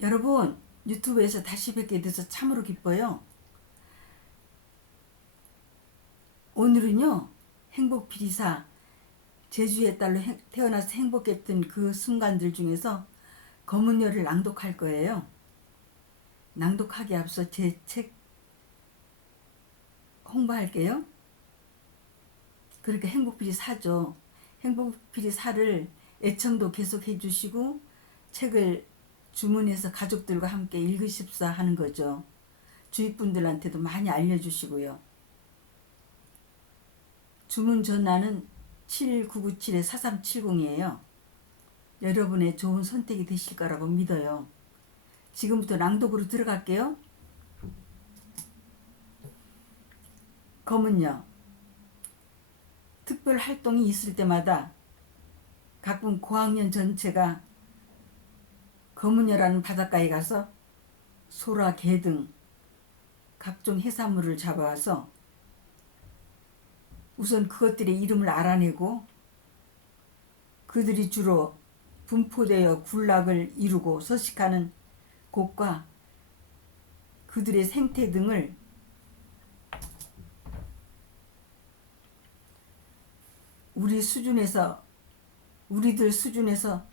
여러분, 유튜브에서 다시 뵙게 돼서 참으로 기뻐요. 오늘은요, 행복피리사, 제주의 딸로 태어나서 행복했던 그 순간들 중에서 검은여를 낭독할 거예요. 낭독하기 앞서 제 책 홍보할게요. 그렇게 행복피리사죠. 행복피리사를 애청도 계속 해주시고 책을 주문해서 가족들과 함께 읽으십사 하는 거죠. 주위 분들한테도 많이 알려주시고요. 주문 전화는 7997-4370이에요. 여러분의 좋은 선택이 되실 거라고 믿어요. 지금부터 낭독으로 들어갈게요. 검은여. 특별 활동이 있을 때마다 가끔 고학년 전체가 검은여라는 바닷가에 가서 소라, 게 등 각종 해산물을 잡아와서 우선 그것들의 이름을 알아내고 그들이 주로 분포되어 군락을 이루고 서식하는 곳과 그들의 생태 등을 우리들 수준에서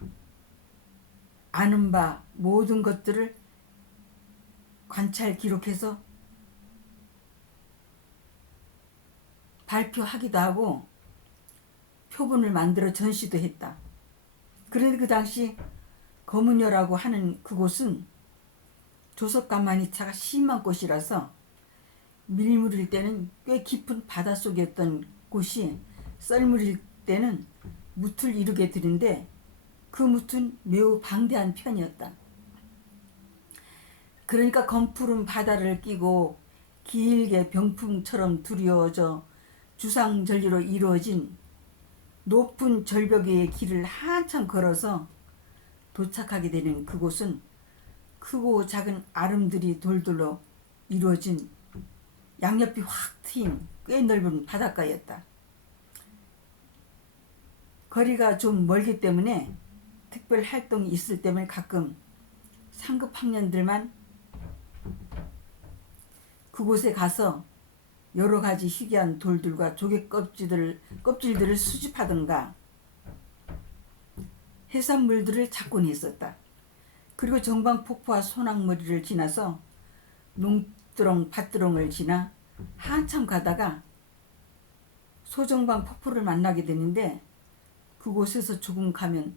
아는 바 모든 것들을 관찰 기록해서 발표하기도 하고 표본을 만들어 전시도 했다. 그런데 그 당시 검은여라고 하는 그곳은 조석간만이 차가 심한 곳이라서 밀물일 때는 꽤 깊은 바닷속이었던 곳이 썰물일 때는 무틀 이루게 되는데 그 무튼 매우 방대한 편이었다. 그러니까 검푸른 바다를 끼고 길게 병풍처럼 두려워져 주상절리로 이루어진 높은 절벽 위의 길을 한참 걸어서 도착하게 되는 그곳은 크고 작은 아름들이 돌돌로 이루어진 양옆이 확 트인 꽤 넓은 바닷가였다. 거리가 좀 멀기 때문에 특별 활동이 있을 때면 가끔 상급 학년들만 그곳에 가서 여러 가지 희귀한 돌들과 조개 껍질들을 수집하던가 해산물들을 찾곤 했었다. 그리고 정방폭포와 소낙머리를 지나서 농두렁, 밭두렁을 지나 한참 가다가 소정방폭포를 만나게 되는데 그곳에서 조금 가면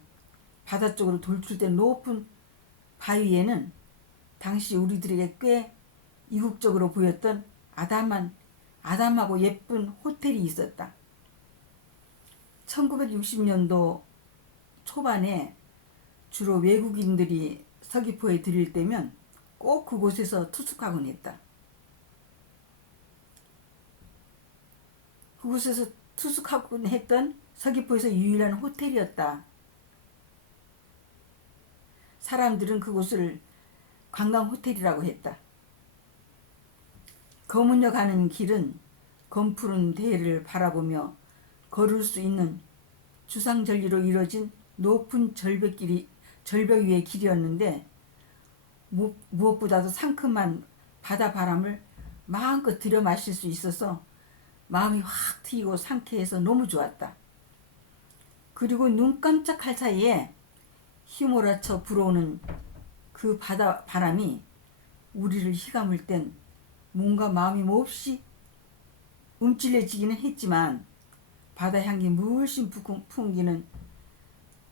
바다 쪽으로 돌출된 높은 바위에는 당시 우리들에게 꽤 이국적으로 보였던 아담하고 예쁜 호텔이 있었다. 1960년도 초반에 주로 외국인들이 서귀포에 들릴 때면 꼭 그곳에서 투숙하곤 했다. 그곳에서 투숙하곤 했던 서귀포에서 유일한 호텔이었다. 사람들은 그곳을 관광호텔이라고 했다. 검은여 가는 길은 검푸른 대해를 바라보며 걸을 수 있는 주상절리로 이루어진 높은 절벽 위의 길이었는데 무엇보다도 상큼한 바다 바람을 마음껏 들여 마실 수 있어서 마음이 확 트이고 상쾌해서 너무 좋았다. 그리고 눈 깜짝할 사이에 휘몰아쳐 불어오는 그 바다 바람이 우리를 휘감을 땐 뭔가 마음이 몹시 움찔해지기는 했지만 바다 향기 물씬 풍기는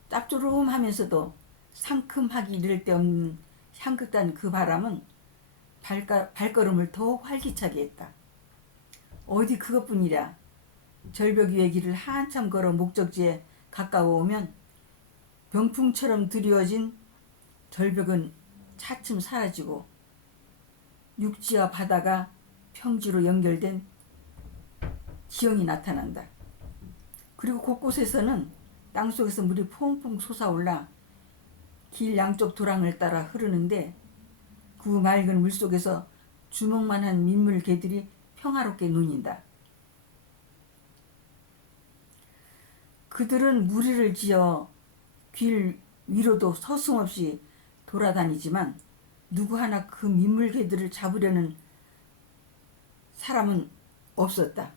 짭조름하면서도 상큼하기 이를 데 없는 향긋한 그 바람은 발걸음을 더욱 활기차게 했다. 어디 그것뿐이랴. 절벽 위의 길을 한참 걸어 목적지에 가까워오면 병풍처럼 드리워진 절벽은 차츰 사라지고 육지와 바다가 평지로 연결된 지형이 나타난다. 그리고 곳곳에서는 땅속에서 물이 퐁퐁 솟아올라 길 양쪽 도랑을 따라 흐르는데 그 맑은 물속에서 주먹만한 민물개들이 평화롭게 논인다. 그들은 무리를 지어 길 위로도 서슴없이 돌아다니지만 누구 하나 그 민물개들을 잡으려는 사람은 없었다.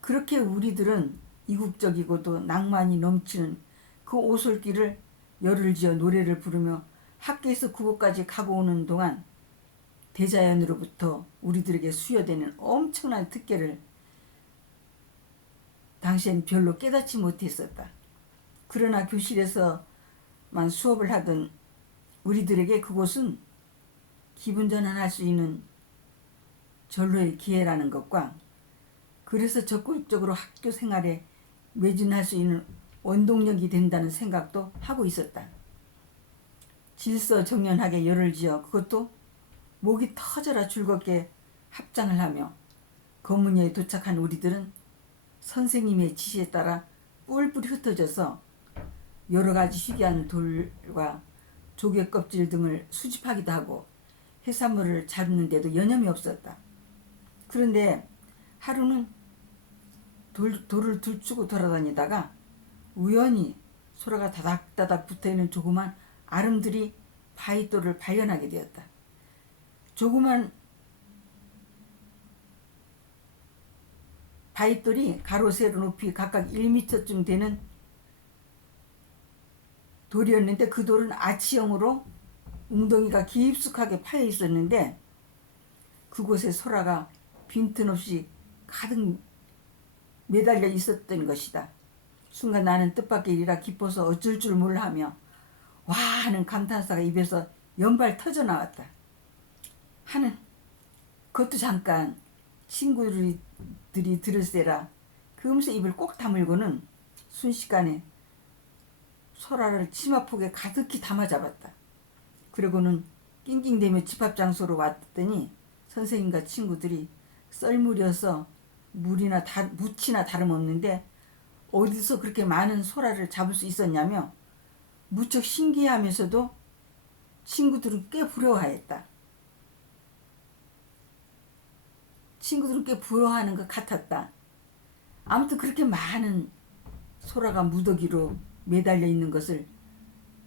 그렇게 우리들은 이국적이고도 낭만이 넘치는 그 오솔길을 열을 지어 노래를 부르며 학교에서 구호까지 가고 오는 동안 대자연으로부터 우리들에게 수여되는 엄청난 특혜를 당시엔 별로 깨닫지 못했었다. 그러나 교실에서만 수업을 하던 우리들에게 그곳은 기분 전환할 수 있는 절로의 기회라는 것과 그래서 적극적으로 학교 생활에 매진할 수 있는 원동력이 된다는 생각도 하고 있었다. 질서정연하게 열을 지어 그것도 목이 터져라 즐겁게 합장을 하며 거문여에 도착한 우리들은 선생님의 지시에 따라 뿔뿔이 흩어져서 여러 가지 희귀한 돌과 조개 껍질 등을 수집하기도 하고 해산물을 잡는데도 여념이 없었다. 그런데 하루는 돌을 들추고 돌아다니다가 우연히 소라가 다닥다닥 붙어있는 조그만 아름드리 바위돌을 발견하게 되었다. 조그만 바위돌이 가로 세로 높이 각각 1m쯤 되는 돌이었는데 그 돌은 아치형으로 웅덩이가 깊숙하게 파여 있었는데 그곳에 소라가 빈틈없이 가득 매달려 있었던 것이다. 순간 나는 뜻밖의 일이라 기뻐서 어쩔 줄 몰라 하며 와 하는 감탄사가 입에서 연발 터져나왔다. 하는 그것도 잠깐 친구들이 들을세라 금세 입을 꼭 다물고는 순식간에 소라를 치마폭에 가득히 담아잡았다. 그리고는 낑낑대며 집합장소로 왔더니 선생님과 친구들이 썰물이어서 묻이나 다름없는데 어디서 그렇게 많은 소라를 잡을 수 있었냐며 무척 신기해하면서도 친구들은 꽤 부러워했다. 친구들은 꽤 부러워하는 것 같았다. 아무튼 그렇게 많은 소라가 무더기로 매달려 있는 것을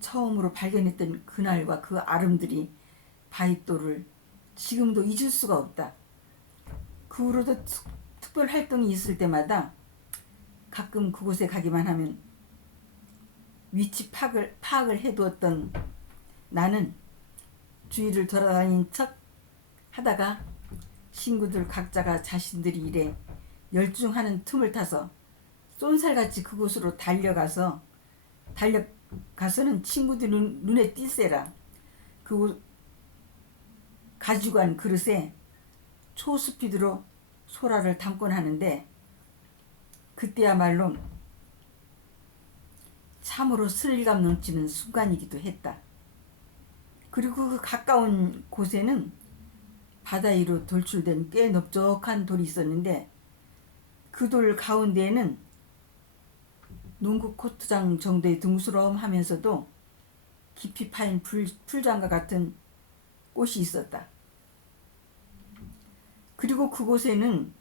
처음으로 발견했던 그날과 그 아름드리 바위돌을 지금도 잊을 수가 없다. 그 후로도 특별 활동이 있을 때마다 가끔 그곳에 가기만 하면 위치 파악을 해두었던 나는 주위를 돌아다닌 척 하다가 친구들 각자가 자신들이 일에 열중하는 틈을 타서 쏜살같이 그곳으로 달려가서는 친구들 눈에 띌세라 그 가지고 간 그릇에 초스피드로 소라를 담곤 하는데 그때야말로 참으로 스릴감 넘치는 순간이기도 했다. 그리고 그 가까운 곳에는 바다 위로 돌출된 꽤 넓적한 돌이 있었는데 그 돌 가운데에는 농구 코트장 정도의 둥스러움하면서도 깊이 파인 풀장과 같은 꽃이 있었다. 그리고 그곳에는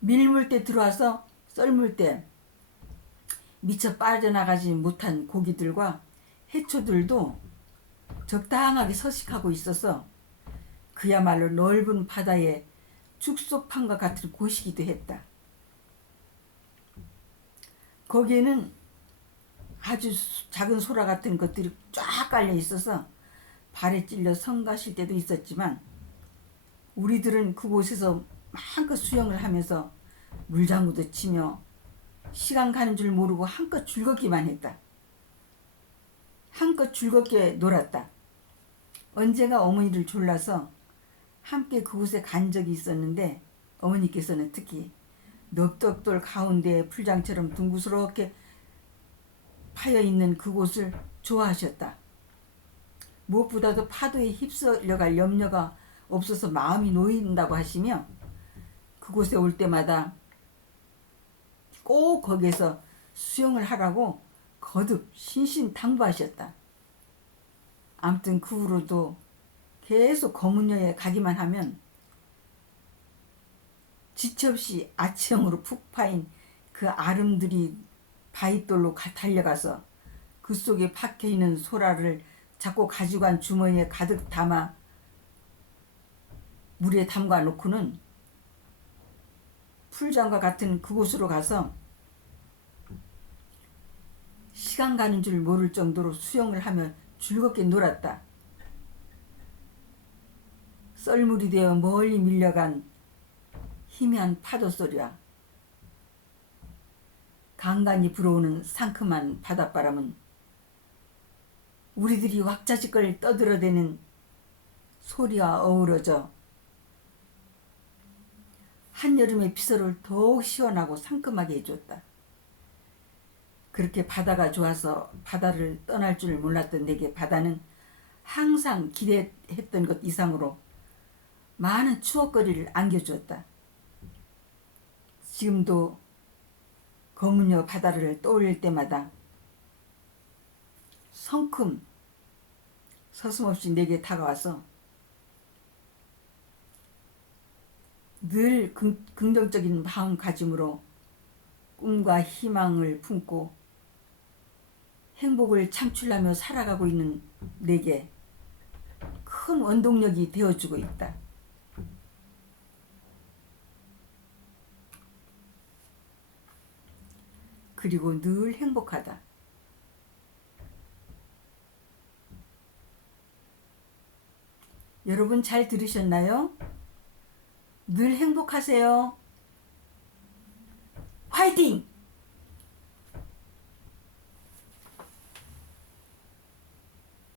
밀물때 들어와서 썰물때 미처 빠져나가지 못한 고기들과 해초들도 적당하게 서식하고 있어서 그야말로 넓은 바다의 축소판과 같은 곳이기도 했다. 거기에는 아주 작은 소라 같은 것들이 쫙 깔려 있어서 발에 찔려 성가실 때도 있었지만 우리들은 그곳에서 마음껏 수영을 하면서 물장구도 치며 시간 가는 줄 모르고 한껏 즐겁기만 했다. 한껏 즐겁게 놀았다. 언제가 어머니를 졸라서 함께 그곳에 간 적이 있었는데 어머니께서는 특히 넓적돌 가운데 풀장처럼 둥그스럽게 파여있는 그곳을 좋아하셨다. 무엇보다도 파도에 휩쓸려갈 염려가 없어서 마음이 놓인다고 하시며 그곳에 올 때마다 꼭 거기에서 수영을 하라고 거듭 신신당부하셨다. 아무튼 그 후로도 계속 거문여에 가기만 하면 지체 없이 아치형으로 푹 파인 그 아름드리 바위돌로 달려가서 그 속에 박혀있는 소라를 잡고 가지고 간 주머니에 가득 담아 물에 담가 놓고는 풀장과 같은 그곳으로 가서 시간 가는 줄 모를 정도로 수영을 하며 즐겁게 놀았다. 썰물이 되어 멀리 밀려간 희미한 파도 소리와 간간히 불어오는 상큼한 바닷바람은 우리들이 왁자지껄 떠들어대는 소리와 어우러져 한여름의 피서를 더욱 시원하고 상큼하게 해주었다. 그렇게 바다가 좋아서 바다를 떠날 줄 몰랐던 내게 바다는 항상 기대했던 것 이상으로 많은 추억거리를 안겨주었다. 지금도 거무녀 바다를 떠올릴 때마다 성큼 서슴없이 내게 다가와서 늘 긍정적인 마음가짐으로 꿈과 희망을 품고 행복을 창출하며 살아가고 있는 내게 큰 원동력이 되어주고 있다. 그리고 늘 행복하다. 여러분 잘 들으셨나요? 늘 행복하세요. 화이팅!